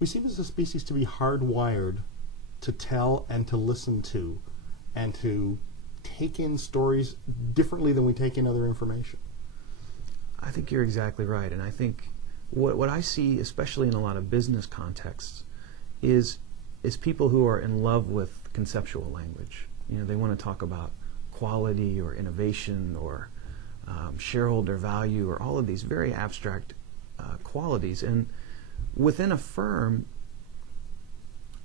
We seem as a species to be hardwired to tell and to listen to and to take in stories differently than we take in other information. I think you're exactly right, and I think what I see, especially in a lot of business contexts, is people who are in love with conceptual language. You know, they want to talk about quality or innovation or shareholder value or all of these very abstract qualities. And within a firm,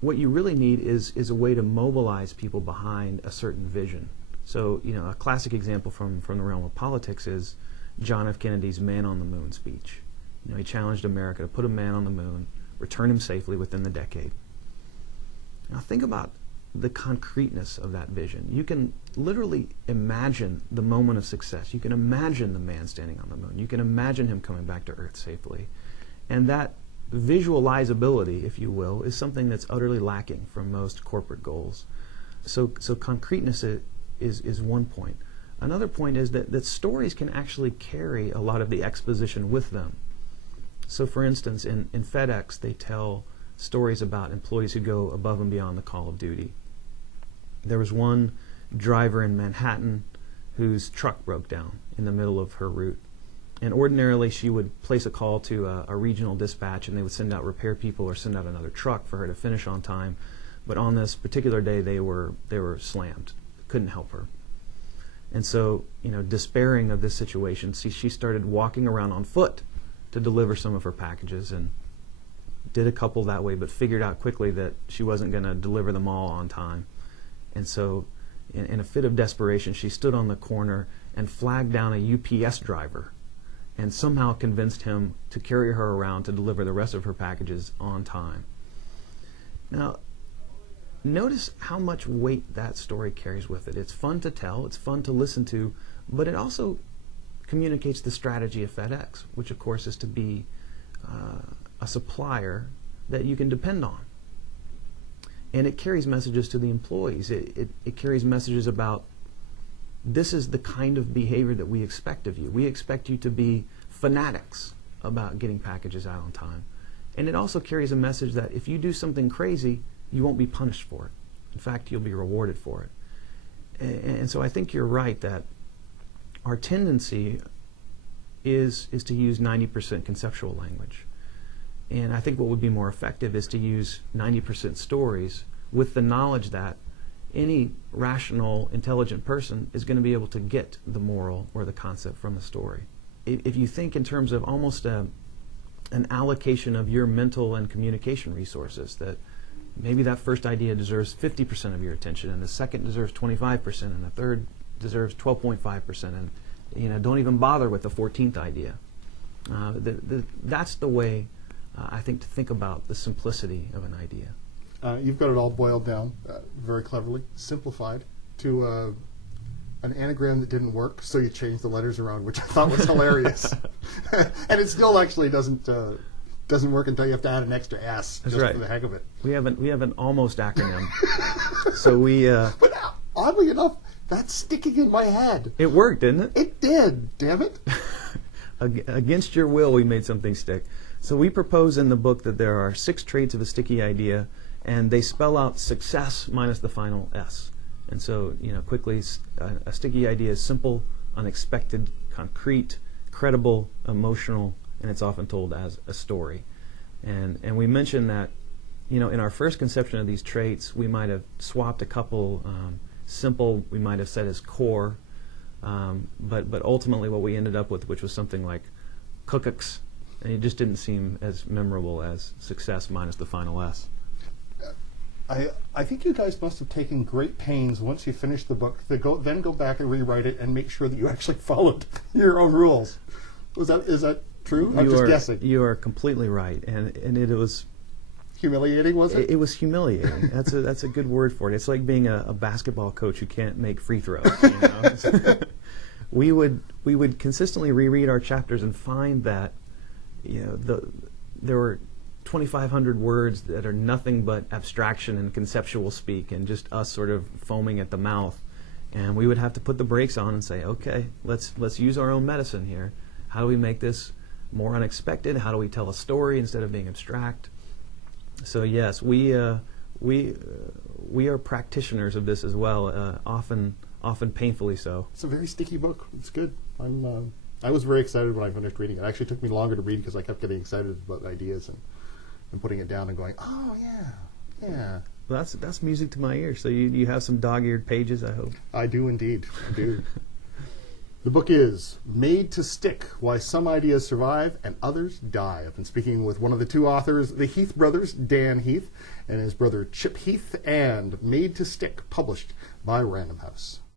what you really need is a way to mobilize people behind a certain vision. So, you know, a classic example from the realm of politics is John F. Kennedy's Man on the Moon speech. You know, he challenged America to put a man on the moon, return him safely within the decade. Now think about the concreteness of that vision. You can literally imagine the moment of success. You can imagine the man standing on the moon. You can imagine him coming back to Earth safely. And that visualizability, if you will, is something that's utterly lacking from most corporate goals. So concreteness is one point. Another point is that stories can actually carry a lot of the exposition with them. So for instance, in FedEx, they tell stories about employees who go above and beyond the call of duty. There was one driver in Manhattan whose truck broke down in the middle of her route. And ordinarily she would place a call to a regional dispatch and they would send out repair people or send out another truck for her to finish on time. But on this particular day they were slammed. Couldn't help her. And so, you know, despairing of this situation, she started walking around on foot to deliver some of her packages, and did a couple that way, but figured out quickly that she wasn't going to deliver them all on time. And so in a fit of desperation, she stood on the corner and flagged down a UPS driver and somehow convinced him to carry her around to deliver the rest of her packages on time. Now, notice how much weight that story carries with it. It's fun to tell, it's fun to listen to, but it also communicates the strategy of FedEx, which of course is to be a supplier that you can depend on. And it carries messages to the employees. It carries messages about, this is the kind of behavior that we expect of you. We expect you to be fanatics about getting packages out on time. And it also carries a message that if you do something crazy, you won't be punished for it. In fact, you'll be rewarded for it. And so I think you're right that our tendency is to use 90% conceptual language. And I think what would be more effective is to use 90% stories with the knowledge that any rational, intelligent person is going to be able to get the moral or the concept from the story. If you think in terms of almost an allocation of your mental and communication resources, that maybe that first idea deserves 50% of your attention, and the second deserves 25%, and the third deserves 12.5%, and you know, don't even bother with the 14th idea. That's the way I think to think about the simplicity of an idea. You've got it all boiled down very cleverly, simplified to an anagram that didn't work, so you changed the letters around, which I thought was hilarious. And it still actually doesn't work until you have to add an extra S. That's just right. For the heck of it. We have an almost acronym. So we. But oddly enough, that's sticking in my head. It worked, didn't it? It did. Damn it. Against your will, we made something stick. So we propose in the book that there are 6 traits of a sticky idea, and they spell out success minus the final S. And so, you know, quickly, a sticky idea is simple, unexpected, concrete, credible, emotional, and it's often told as a story. And we mentioned that, you know, in our first conception of these traits, we might have swapped a couple. Simple, we might have said as core, but ultimately what we ended up with, which was something like cookix, and it just didn't seem as memorable as success minus the final S. I think you guys must have taken great pains once you finished the book to then go back and rewrite it and make sure that you actually followed your own rules. Is that true? I'm just guessing. You are completely right, and it was humiliating, was it? It was humiliating. That's a good word for it. It's like being a basketball coach who can't make free throws. You know? we would consistently reread our chapters and find that, you know, there were 2,500 words that are nothing but abstraction and conceptual speak, and just us sort of foaming at the mouth. And we would have to put the brakes on and say, okay, let's use our own medicine here. How do we make this more unexpected? How do we tell a story instead of being abstract? So yes, we are practitioners of this as well, often painfully so. It's a very sticky book. It's good. I was very excited when I finished reading it. It actually took me longer to read because I kept getting excited about ideas and putting it down and going, oh yeah. Well, that's music to my ears. So you have some dog-eared pages, I hope. I do indeed. I do. The book is Made to Stick: Why Some Ideas Survive and Others Die. I've been speaking with one of the two authors, the Heath brothers, Dan Heath, and his brother Chip Heath, and Made to Stick, published by Random House.